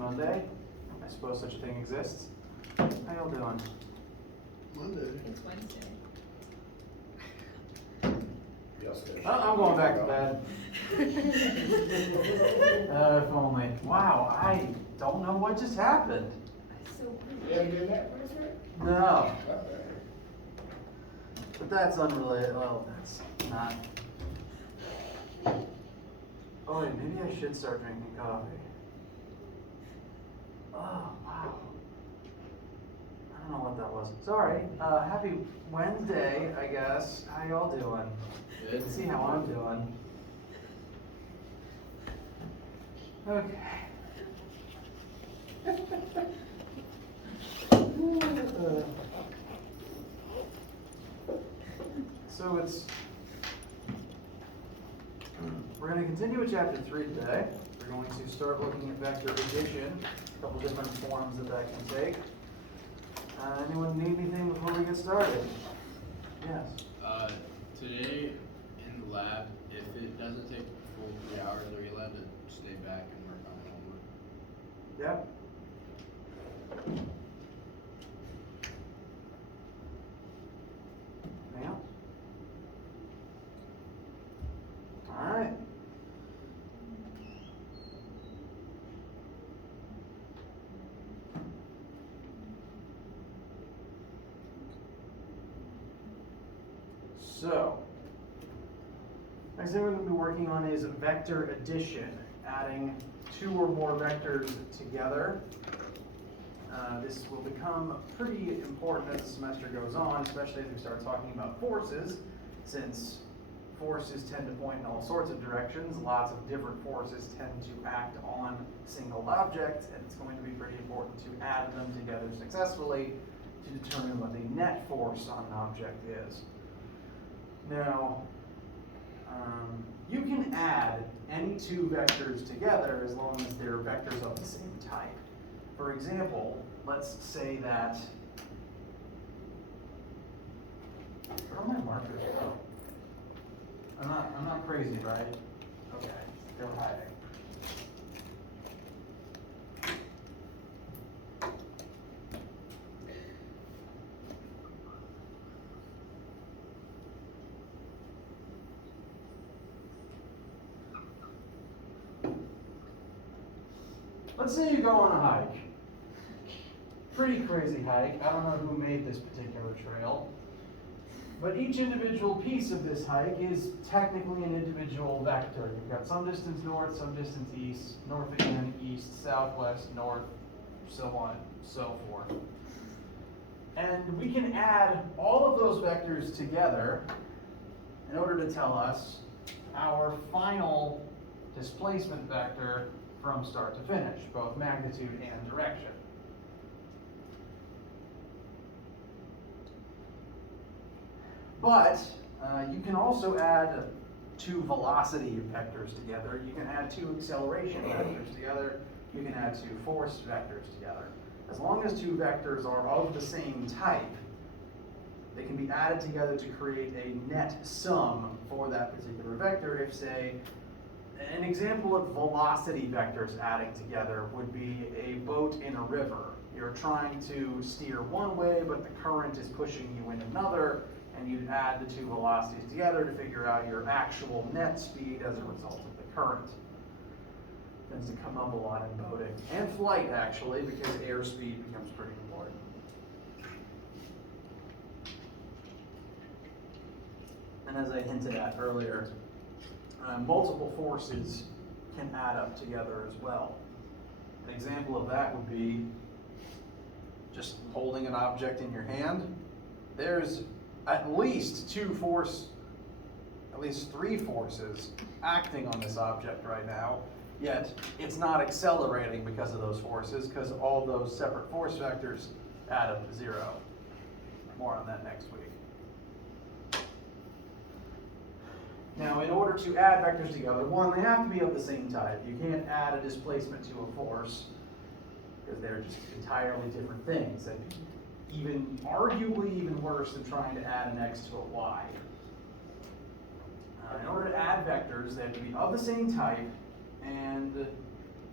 Monday. I suppose such a thing exists. How y'all doing? Monday. It's Wednesday. Yesterday. I'm going back to bed. If only. Wow, I don't know what just happened. So You haven't been that first, right? No, but that's unrelated. Well, that's not. Oh, wait, maybe I should start drinking coffee. Oh, wow. I don't know what that was. Sorry. Happy Wednesday, I guess. How y'all doing? Good. Let's see how I'm doing. Okay. So we're going to continue with chapter 3 today. We're going to start looking at vector addition, a couple different forms that can take. Anyone need anything before we get started? Yes. Today in the lab, if it doesn't take a full 3 hours, are you allowed to stay back and work on homework? Yep. Anything else? All right. So, next thing we're going to be working on is vector addition, adding two or more vectors together. This will become pretty important as the semester goes on, especially as we start talking about forces, since forces tend to point in all sorts of directions. Lots of different forces tend to act on a single object, and it's going to be pretty important to add them together successfully to determine what the net force on an object is. Now, you can add any two vectors together as long as they're vectors of the same type. For example, let's say that, where are my markers go? I'm not crazy, right? Okay, they're hiding. Let's say you go on a hike. Pretty crazy hike. I don't know who made this particular trail. But each individual piece of this hike is technically an individual vector. You've got some distance north, some distance east, north again, east, southwest, north, so on, so forth. And we can add all of those vectors together in order to tell us our final displacement vector from start to finish, both magnitude and direction. But you can also add two velocity vectors together. You can add two acceleration vectors together. You can add two force vectors together. As long as two vectors are of the same type, they can be added together to create a net sum for that particular vector. If, say, an example of velocity vectors adding together would be a boat in a river. You're trying to steer one way, but the current is pushing you in another, and you'd add the two velocities together to figure out your actual net speed as a result of the current. Tends to come up a lot in boating and flight, actually, because airspeed becomes pretty important. And as I hinted at earlier, multiple forces can add up together as well. An example of that would be just holding an object in your hand. There's at least three forces acting on this object right now, yet it's not accelerating because of those forces, because all those separate force vectors add up to 0. More on that next week. Now, in order to add vectors together, one, they have to be of the same type. You can't add a displacement to a force, because they're just entirely different things. And arguably even worse than trying to add an x to a y. In order to add vectors, they have to be of the same type, and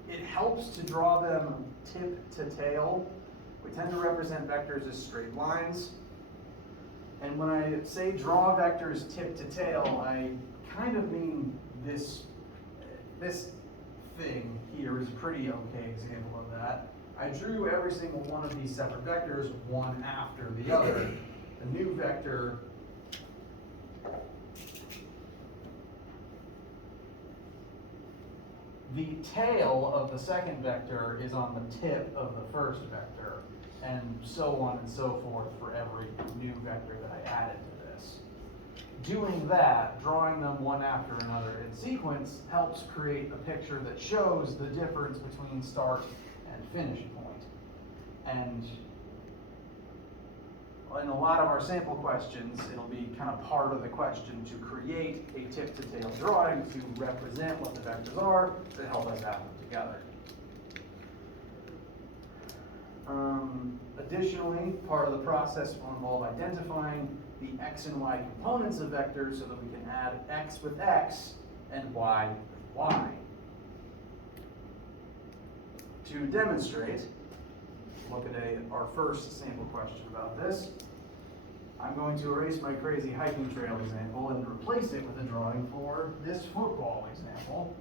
it helps to draw them tip to tail. We tend to represent vectors as straight lines. And when I say draw vectors tip to tail, I kind of mean this thing here is a pretty okay example of that. I drew every single one of these separate vectors one after the other. The new vector the tail of the second vector is on the tip of the first vector, and so on and so forth for every new vector that I added to this. Doing that, drawing them one after another in sequence, helps create a picture that shows the difference between start and finish point. And in a lot of our sample questions, it'll be kind of part of the question to create a tip-to-tail drawing to represent what the vectors are to help us add them together. Additionally, part of the process will involve identifying the x and y components of vectors so that we can add x with x and y with y. To demonstrate, look at our first sample question about this. I'm going to erase my crazy hiking trail example and replace it with a drawing for this football example.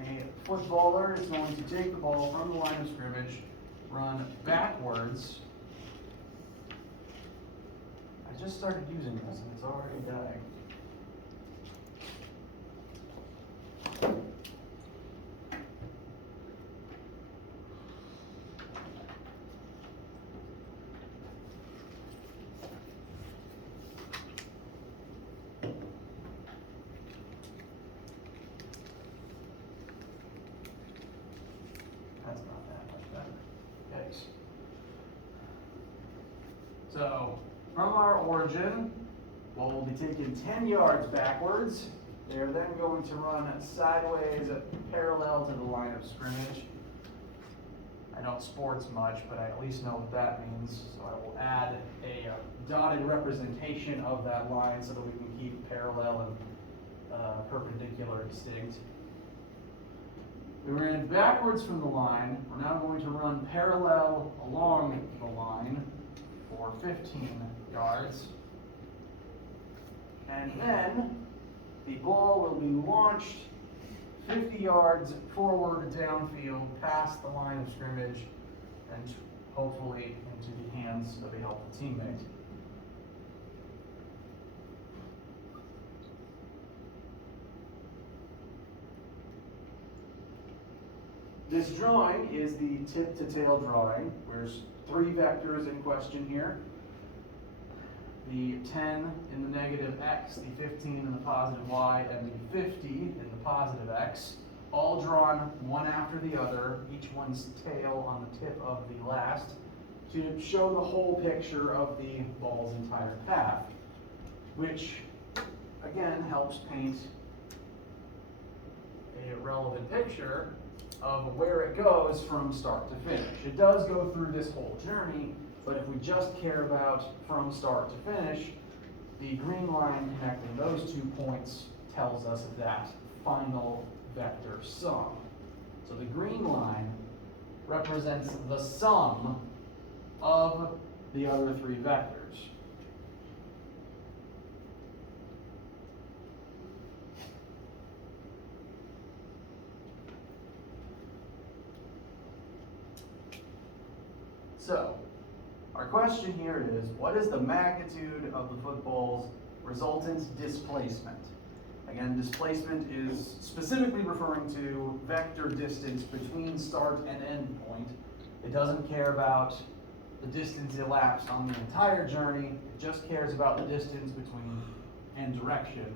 A footballer is going to take the ball from the line of scrimmage, run backwards. I just started using this and it's already dying. That's not that much better. Yikes. So, from our origin, ball will be taken 10 yards backwards. They are then going to run sideways parallel to the line of scrimmage. I don't sports much, but I at least know what that means. So I will add a dotted representation of that line so that we can keep parallel and perpendicular distinct. We ran backwards from the line. We're now going to run parallel along the line for 15 yards. And then the ball will be launched 50 yards forward downfield past the line of scrimmage and hopefully into the hands of a helpful teammate. This drawing is the tip-to-tail drawing. There's 3 vectors in question here. The 10 in the negative x, the 15 in the positive y, and the 50 in the positive x, all drawn one after the other, each one's tail on the tip of the last, to show the whole picture of the ball's entire path, which again helps paint a relevant picture of where it goes from start to finish. It does go through this whole journey, but if we just care about from start to finish, the green line connecting those 2 points tells us that final vector sum. So the green line represents the sum of the other 3 vectors. So, our question here is, what is the magnitude of the football's resultant displacement? Again, displacement is specifically referring to vector distance between start and end point. It doesn't care about the distance elapsed on the entire journey. It just cares about the distance between and direction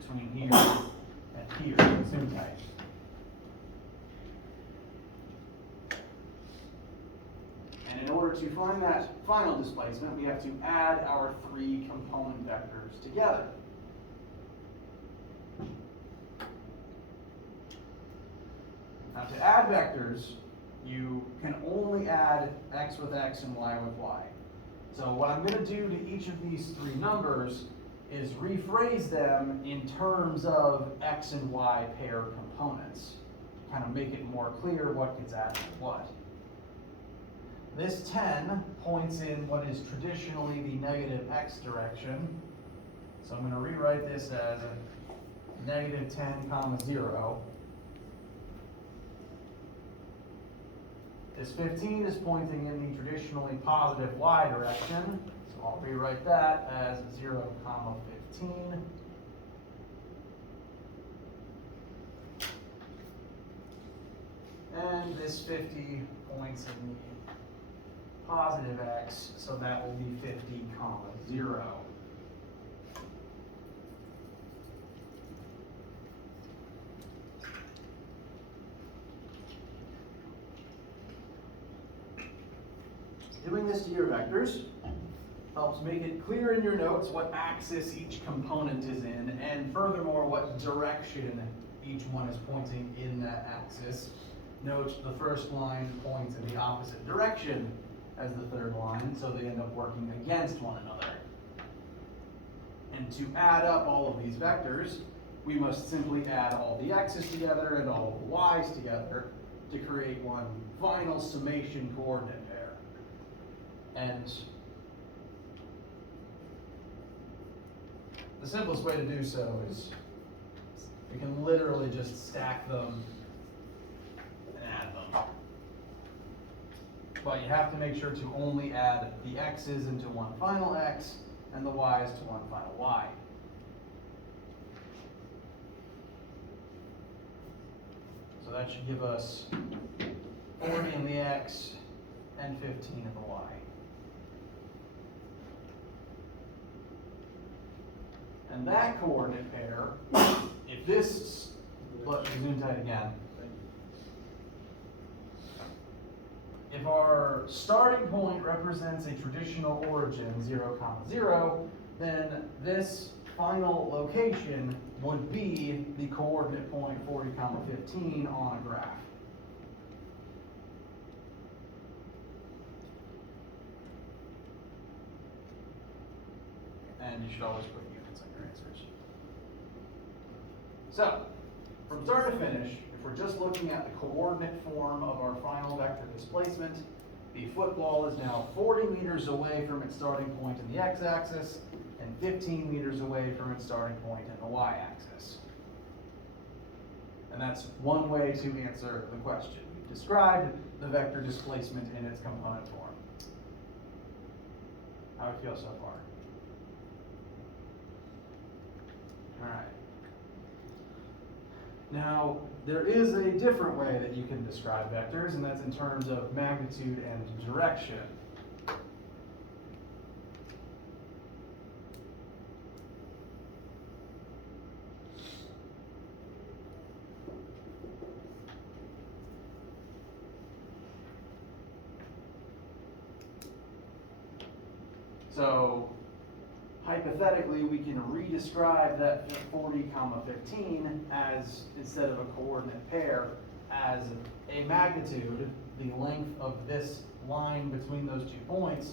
between here and here in zoom type. And in order to find that final displacement, we have to add our 3 component vectors together. Now to add vectors, you can only add x with x and y with y. So what I'm going to do to each of these three numbers is rephrase them in terms of x and y pair components. Kind of make it more clear what gets added to what. This 10 points in what is traditionally the negative x direction. So I'm going to rewrite this as negative 10 comma 0. This 15 is pointing in the traditionally positive y direction. So I'll rewrite that as 0 comma 15. And this 50 points in the positive x, so that will be 50 comma 0. Doing this to your vectors helps make it clear in your notes what axis each component is in, and furthermore what direction each one is pointing in that axis. Note the first line points in the opposite direction as the third line, so they end up working against one another. And to add up all of these vectors, we must simply add all the x's together and all of the y's together to create one final summation coordinate pair. And the simplest way to do so is we can literally just stack them and add them. But you have to make sure to only add the x's into one final x and the y's to one final y. So that should give us 40 in the x and 15 in the y. And that coordinate pair, if this, look, zoom tight again. If our starting point represents a traditional origin, 0, 0, then this final location would be the coordinate point 40, 15 on a graph. And you should always put units on your answers. So, from start to finish, if we're just looking at the coordinate form of our final vector displacement, the football is now 40 meters away from its starting point in the x-axis and 15 meters away from its starting point in the y-axis. And that's one way to answer the question. We've described the vector displacement in its component form. How do you feel so far? All right. Now, there is a different way that you can describe vectors, and that's in terms of magnitude and direction. So, hypothetically, we can re-describe that 40, 15 as, instead of a coordinate pair, as a magnitude, the length of this line between those 2 points,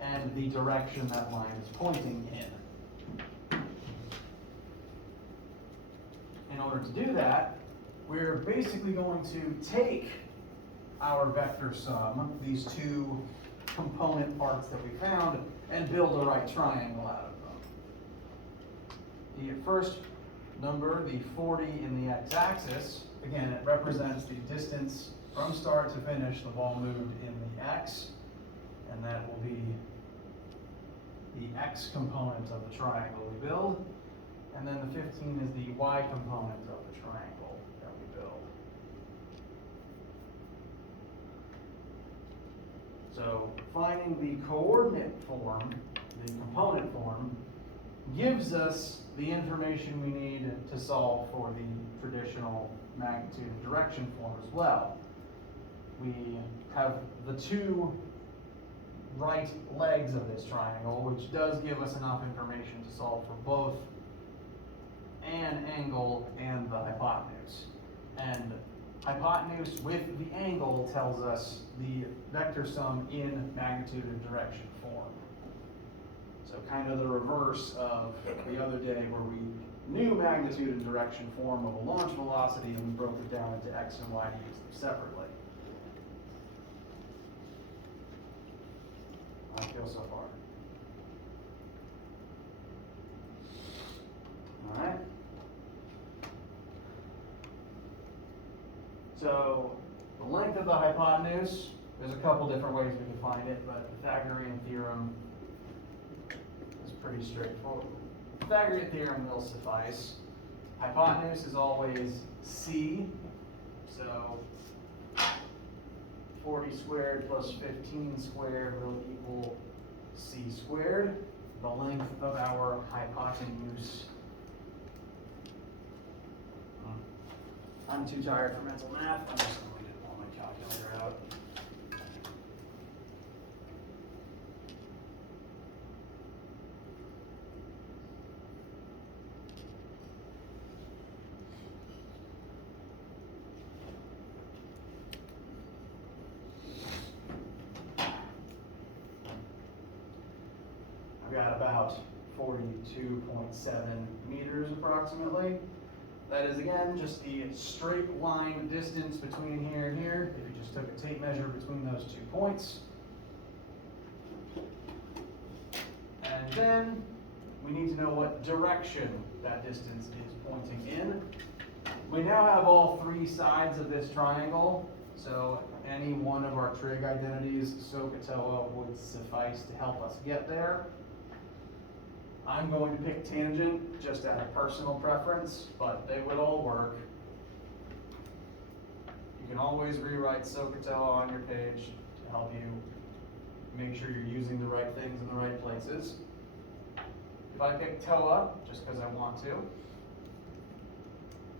and the direction that line is pointing in. In order to do that, we're basically going to take our vector sum, these 2 component parts that we found, and build a right triangle out of them. The first number, the 40 in the x-axis, again, it represents the distance from start to finish the ball moved in the x, and that will be the x component of the triangle we build, and then the 15 is the y component of the triangle that we build. So finding the coordinate form, the component form, gives us the information we need to solve for the traditional magnitude and direction form as well. We have the 2 right legs of this triangle, which does give us enough information to solve for both an angle and the hypotenuse. And hypotenuse with the angle tells us the vector sum in magnitude and direction form. So kind of the reverse of the other day where we knew magnitude and direction form of a launch velocity and we broke it down into x and y to use them separately. How do I feel so far? All right. So the length of the hypotenuse, there's a couple different ways we can find it, but the Pythagorean theorem is pretty straightforward. Pythagorean theorem will suffice. Hypotenuse is always c, so 40 squared plus 15 squared will equal c squared, the length of our hypotenuse. I'm too tired for mental math, I'm just going to pull my calculator out. I've got about 42.7 meters approximately. That is, again, just the straight line distance between here and here. If you just took a tape measure between those 2 points. And then we need to know what direction that distance is pointing in. We now have all 3 sides of this triangle, so any one of our trig identities, SOHCAHTOA, would suffice to help us get there. I'm going to pick tangent just out of personal preference, but they would all work. You can always rewrite SOHCAHTOA on your page to help you make sure you're using the right things in the right places. If I pick TOA, just because I want to,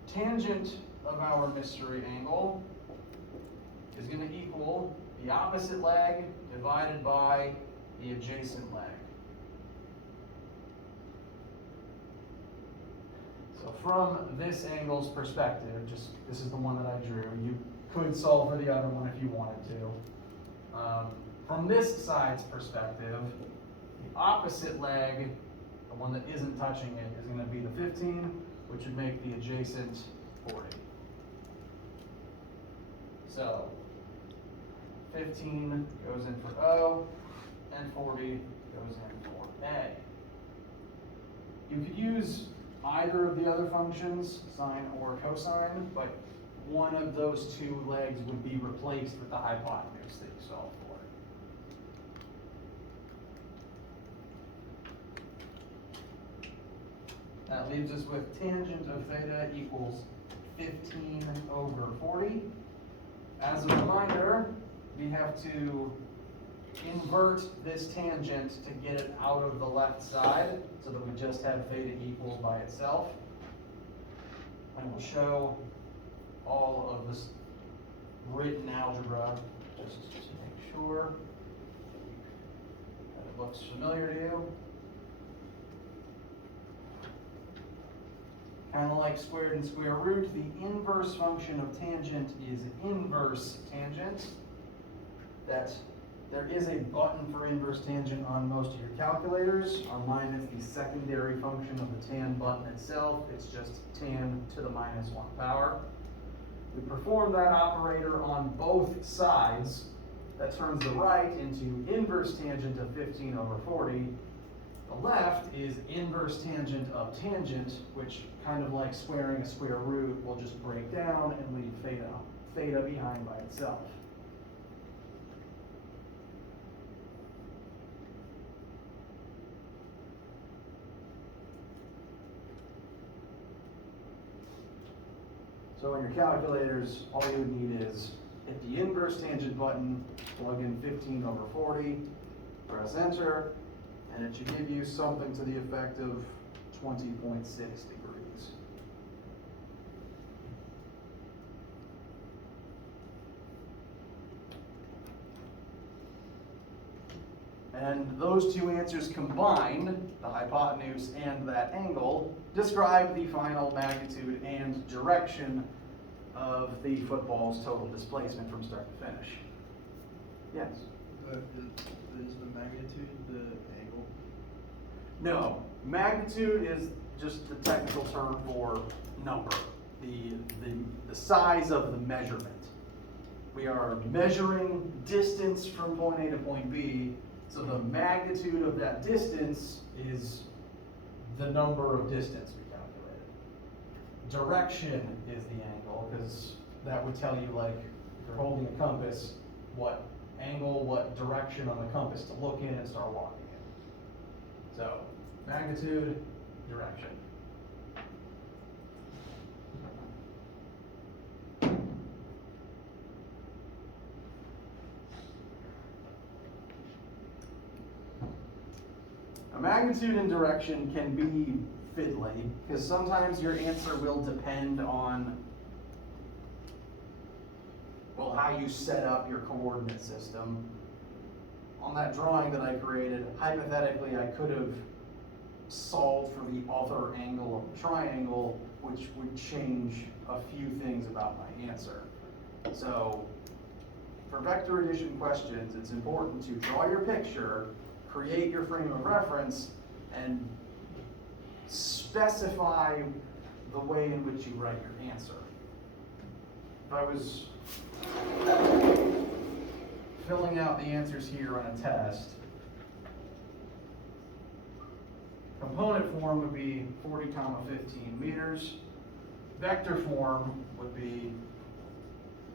tangent of our mystery angle is going to equal the opposite leg divided by the adjacent leg. So from this angle's perspective, this is the one that I drew. You could solve for the other one if you wanted to. From this side's perspective, the opposite leg, the one that isn't touching it, is going to be the 15, which would make the adjacent 40. So 15 goes in for O, and 40 goes in for A. You could use either of the other functions, sine or cosine, but one of those 2 legs would be replaced with the hypotenuse that you solved for. That leaves us with tangent of theta equals 15 over 40. As a reminder, we have to invert this tangent to get it out of the left side so that we just have theta equals by itself. And we'll show all of this written algebra just to make sure that it looks familiar to you. Kind of like squared and square root, the inverse function of tangent is inverse tangent. There is a button for inverse tangent on most of your calculators. On mine, it's the secondary function of the tan button itself. It's just tan to the minus 1 power. We perform that operator on both sides. That turns the right into inverse tangent of 15 over 40. The left is inverse tangent of tangent, which, kind of like squaring a square root, will just break down and leave theta behind by itself. So in your calculators, all you would need is hit the inverse tangent button, plug in 15 over 40, press enter, and it should give you something to the effect of 20.6 degrees. And those 2 answers combined, the hypotenuse and that angle, describe the final magnitude and direction of the football's total displacement from start to finish. Yes? But is the magnitude the angle? No, magnitude is just the technical term for number, the size of the measurement. We are measuring distance from point A to point B, so the magnitude of that distance is the number of distance we calculated. Direction is the angle, because that would tell you, like, if you're holding a compass, what angle, what direction on the compass to look in and start walking in. So, magnitude, direction. A magnitude and direction can be fiddly, because sometimes your answer will depend on, well, how you set up your coordinate system. On that drawing that I created, hypothetically, I could have solved for the other angle of the triangle, which would change a few things about my answer. So, for vector addition questions, it's important to draw your picture, create your frame of reference, and specify the way in which you write your answer. If I was filling out the answers here on a test, component form would be 40, 15 meters. Vector form would be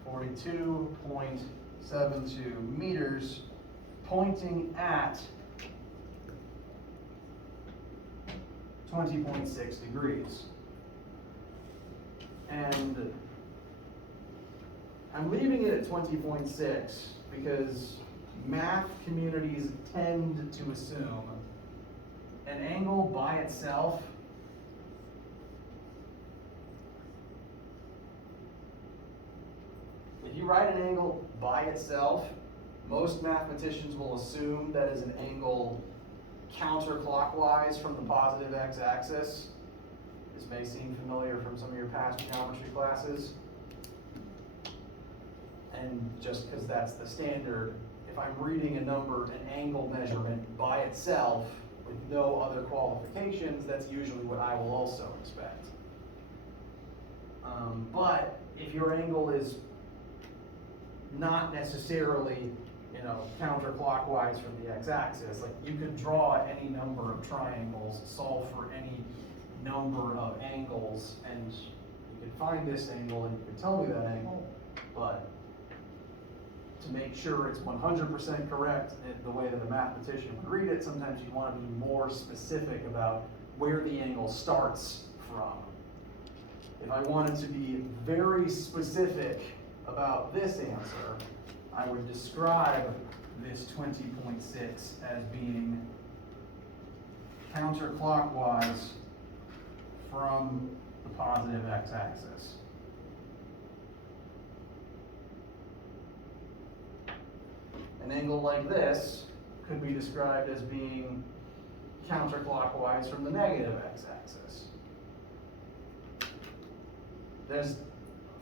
42.72 meters, pointing at 20.6 degrees. And I'm leaving it at 20.6 because math communities tend to assume an angle by itself if you write an angle by itself, most mathematicians will assume that is an angle counterclockwise from the positive x-axis. This may seem familiar from some of your past geometry classes. And just because that's the standard, if I'm reading a number, an angle measurement by itself with no other qualifications, that's usually what I will also expect. But if your angle is not necessarily, counterclockwise from the x-axis, like you could draw any number of triangles, solve for any number of angles, and you could find this angle and you could tell me that angle, but to make sure it's 100% correct the way that a mathematician would read it, sometimes you want to be more specific about where the angle starts from. If I wanted to be very specific about this answer, I would describe this 20.6 as being counterclockwise from the positive x-axis. An angle like this could be described as being counterclockwise from the negative x-axis. There's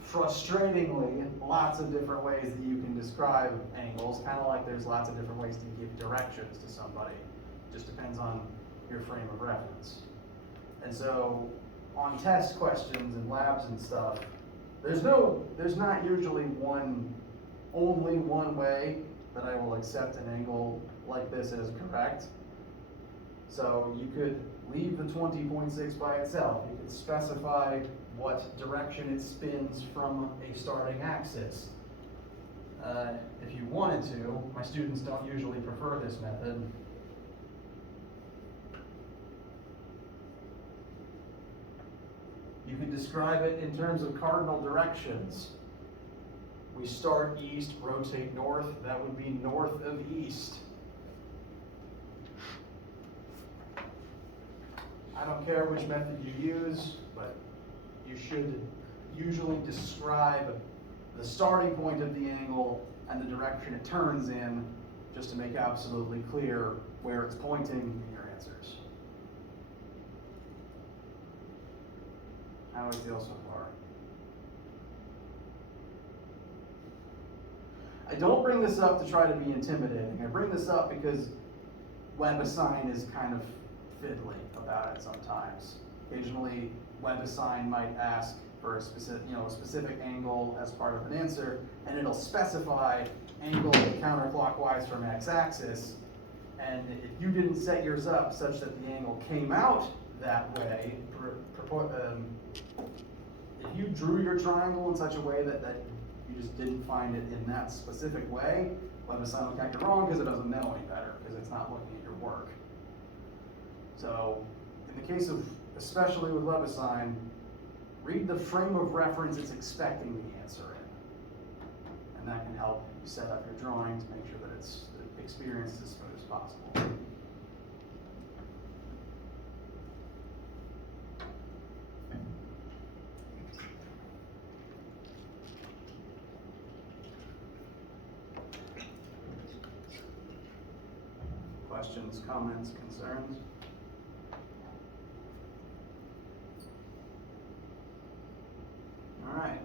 frustratingly lots of different ways that you can describe angles, kind of like there's lots of different ways to give directions to somebody. It just depends on your frame of reference. And so on test questions and labs and stuff, there's not usually only one way that I will accept an angle like this as correct. So you could leave the 20.6 by itself. You could specify what direction it spins from a starting axis. If you wanted to, my students don't usually prefer this method. You could describe it in terms of cardinal directions. We start east, rotate north, that would be north of east. I don't care which method you use, but you should usually describe the starting point of the angle and the direction it turns in, just to make absolutely clear where it's pointing in your answers. How do we feel so far? I don't bring this up to try to be intimidating. I bring this up because WebAssign is kind of fiddly about it sometimes. Occasionally, WebAssign might ask for a specific angle as part of an answer, and it'll specify angle counterclockwise from x-axis. And if you didn't set yours up such that the angle came out that way, if you drew your triangle in such a way that you just didn't find it in that specific way, WebAssign will count you wrong because it doesn't know any better, because it's not looking at your work. So, in the case of, especially with WebAssign, read the frame of reference it's expecting the answer in. And that can help you set up your drawing to make sure that the experience is as smooth as possible. Questions, comments, concerns? All right.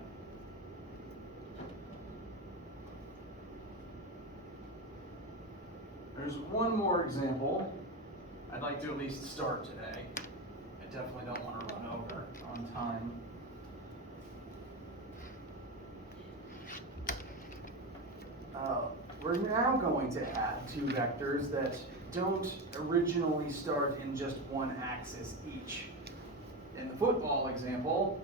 There's one more example I'd like to at least start today. I definitely don't want to run over on time. We're now going to add two vectors that don't originally start in just one axis each. In the football example,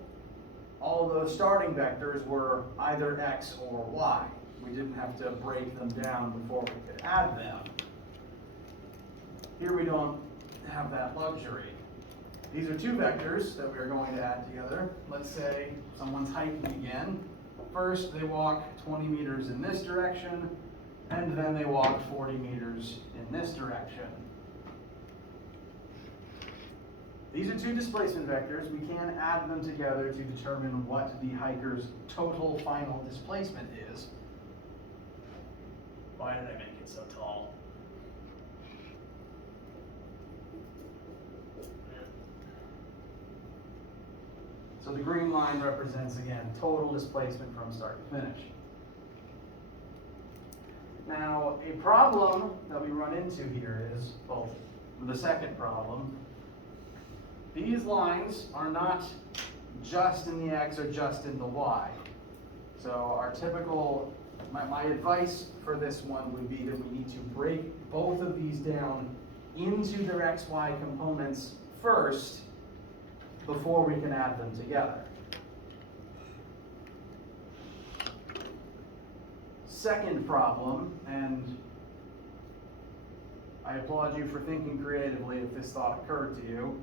all of those starting vectors were either x or y. We didn't have to break them down before we could add them. Here we don't have that luxury. These are two vectors that we are going to add together. Let's say someone's hiking again. First, they walk 20 meters in this direction, and then they walk 40 meters in this direction. These are two displacement vectors. We can add them together to determine what the hiker's total final displacement is. Why did I make it so tall? So the green line represents, again, total displacement from start to finish. Now, a problem that we run into here is, well, the second problem. These lines are not just in the x or just in the y. So our typical, my advice for this one would be that we need to break both of these down into their xy components first before we can add them together. Second problem, and I applaud you for thinking creatively if this thought occurred to you.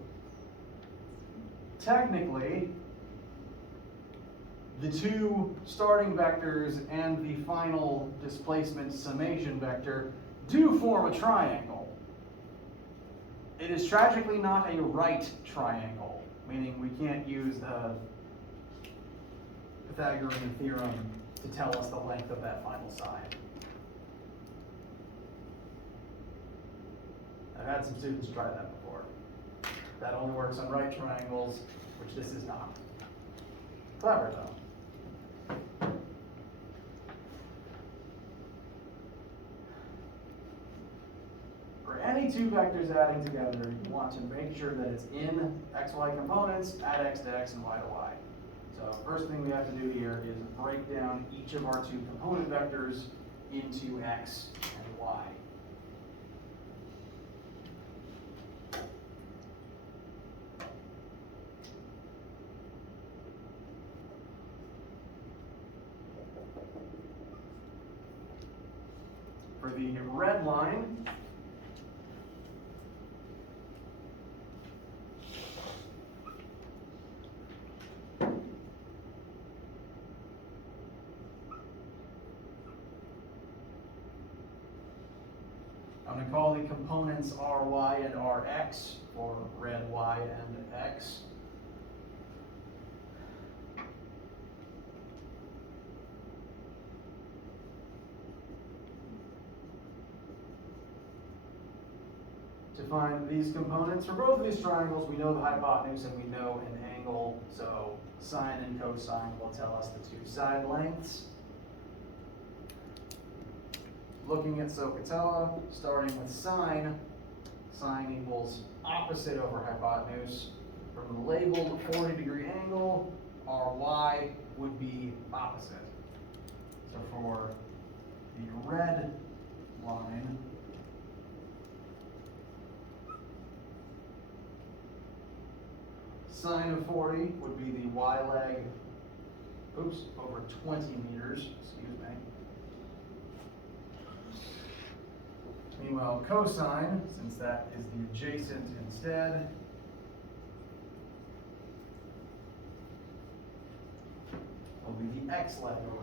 Technically, the two starting vectors and the final displacement summation vector do form a triangle. It is tragically not a right triangle, meaning we can't use the Pythagorean theorem to tell us the length of that final side. I've had some students try that before. That only works on right triangles, which this is not. Clever though. For any two vectors adding together, you want to make sure that it's in xy components, add x to x and y to y. So first thing we have to do here is break down each of our two component vectors into x and y. For the red line, I'm going to call the components ry and rx for red y and x. To find these components, for both of these triangles, we know the hypotenuse and we know an angle, so sine and cosine will tell us the two side lengths. looking at SOHCAHTOA, starting with sine, sine equals opposite over hypotenuse. From the labeled 40-degree angle, our y would be opposite. So for the red line, sine of 40 would be the y leg, over 20 meters, excuse me. Meanwhile, cosine, since that is the adjacent instead, will be the x leg over 20.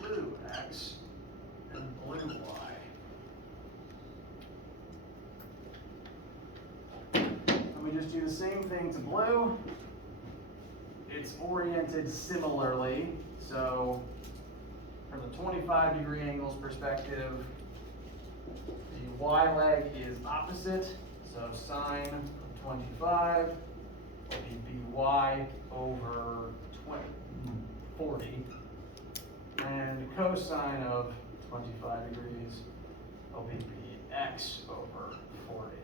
Blue x and blue y. Let me just do the same thing to blue. It's oriented similarly, so from the 25-degree angles perspective, the y leg is opposite, so sine of 25 will be by over 40. And cosine of 25 degrees will be x over 40.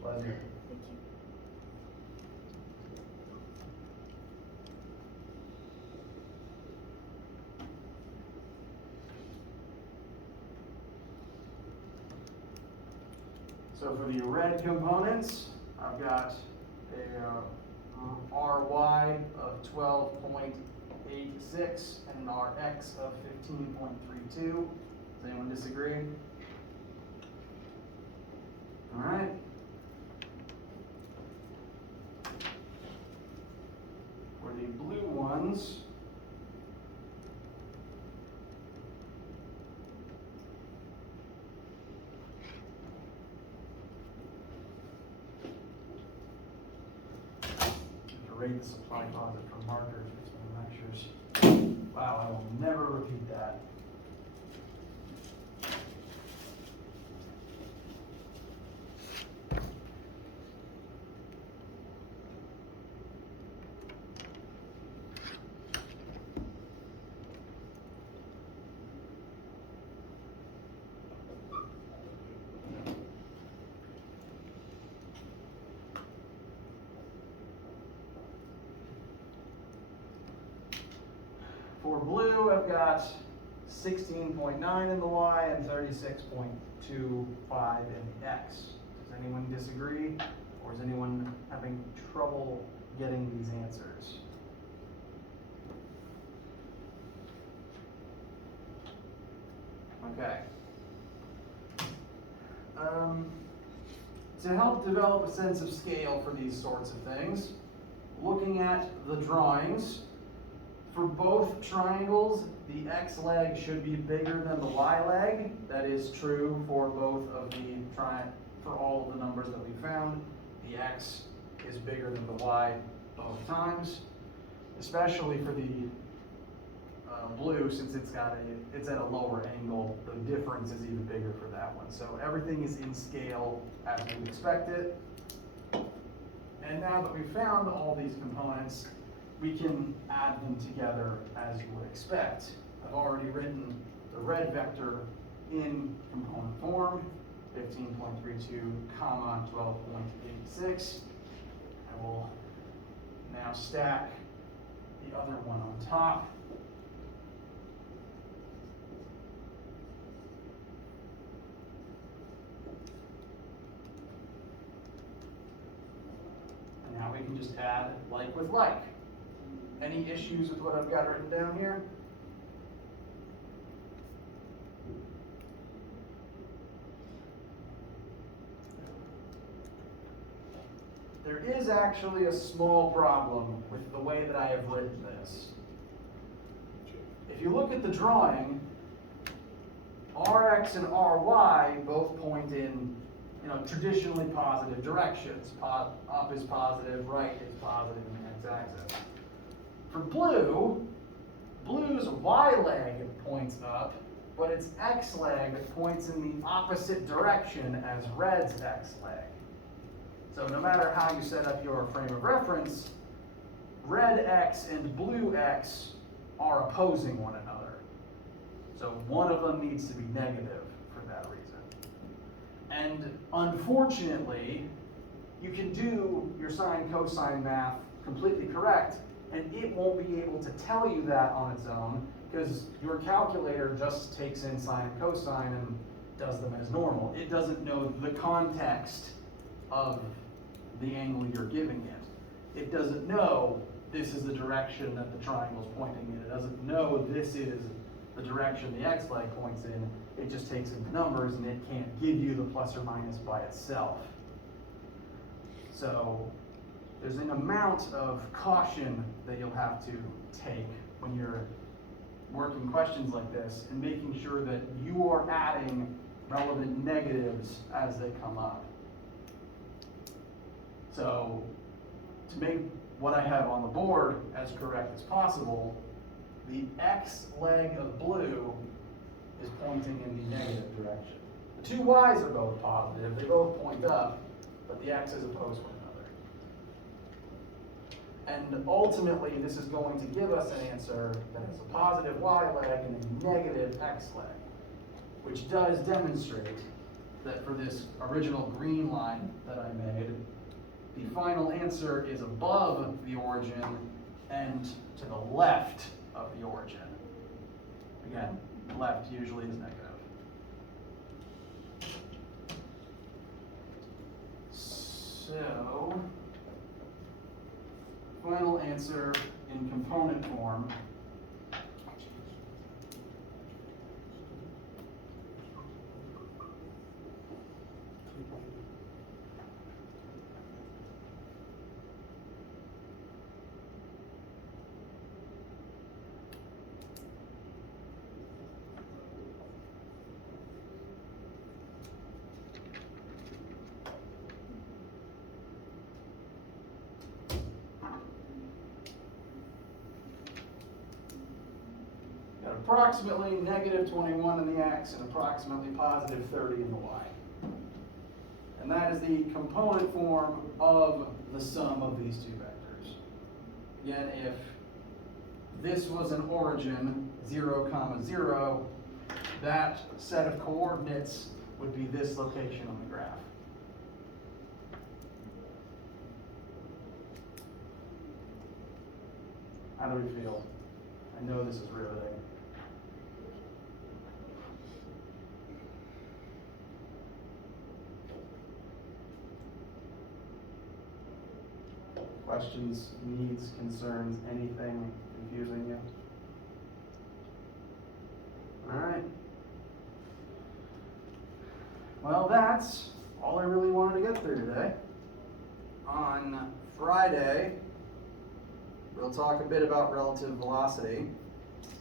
Pleasure. So for the red components, I've got a RY of 12.86 and an RX of 15.32. Does anyone disagree? All right. For the blue ones, rate the supply closet for markers between lectures. Wow, I will never repeat that. For blue, I've got 16.9 in the Y and 36.25 in the X. Does anyone disagree? Or is anyone having trouble getting these answers? Okay. To help develop a sense of scale for these sorts of things, looking at the drawings, for both triangles, the X leg should be bigger than the Y leg. That is true for both of for all of the numbers that we found. The X is bigger than the Y both times, especially for the blue, since it's at a lower angle. The difference is even bigger for that one. So everything is in scale as we would expect it. And now that we've found all these components, we can add them together as you would expect. I've already written the red vector in component form. 15.32, comma 12.86. I will now stack the other one on top. And now we can just add like with like. Any issues with what I've got written down here? There is actually a small problem with the way that I have written this. If you look at the drawing, Rx and Ry both point in, traditionally positive directions. Up is positive, right is positive in the x-axis. For blue, blue's Y leg points up, but its X leg points in the opposite direction as red's X leg. So no matter how you set up your frame of reference, red X and blue X are opposing one another. So one of them needs to be negative for that reason. And unfortunately, you can do your sine cosine math completely correct, and it won't be able to tell you that on its own, because your calculator just takes in sine and cosine and does them as normal. It doesn't know the context of the angle you're giving it. It doesn't know this is the direction that the triangle is pointing in. It doesn't know this is the direction the x leg points in. It just takes in the numbers, and it can't give you the plus or minus by itself. So there's an amount of caution that you'll have to take when you're working questions like this and making sure that you are adding relevant negatives as they come up. So to make what I have on the board as correct as possible, the X leg of blue is pointing in the negative direction. The two Y's are both positive, they both point up, but the X's oppose one another. And ultimately, this is going to give us an answer that has a positive Y leg and a negative X leg, which does demonstrate that for this original green line that I made, the final answer is above the origin and to the left of the origin. Again, left usually is negative. So, final answer in component form . Approximately negative 21 in the x and approximately positive 30 in the y. And that is the component form of the sum of these two vectors. Again, if this was an origin, 0, 0, that set of coordinates would be this location on the graph. How do we feel? I know this is riveting. Questions, needs, concerns, anything confusing you? All right. Well, that's all I really wanted to get through today. On Friday, we'll talk a bit about relative velocity,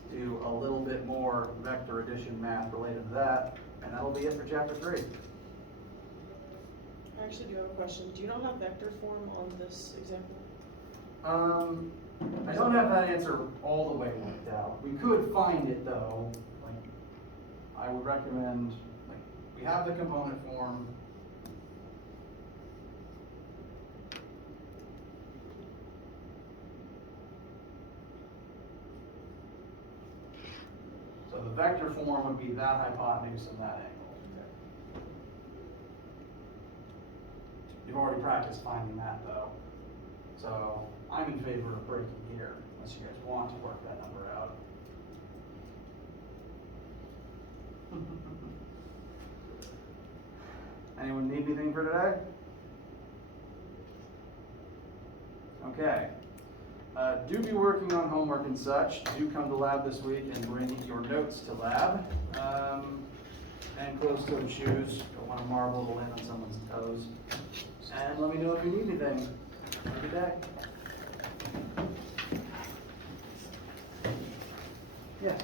do a little bit more vector addition math related to that, and that'll be it for chapter 3. I actually do have a question. Do you not have vector form on this example? I don't have that answer all the way worked out. We could find it though. Like, I would recommend, like, we have the component form. So the vector form would be that hypotenuse and that angle. You've already practiced finding that though. So I'm in favor of breaking here, unless you guys want to work that number out. Anyone need anything for today? Okay. Do be working on homework and such. Do come to lab this week and bring your notes to lab. And closed-toed shoes. Don't want to marble to land on someone's toes. And let me know if you need anything. Have a good day. Yeah.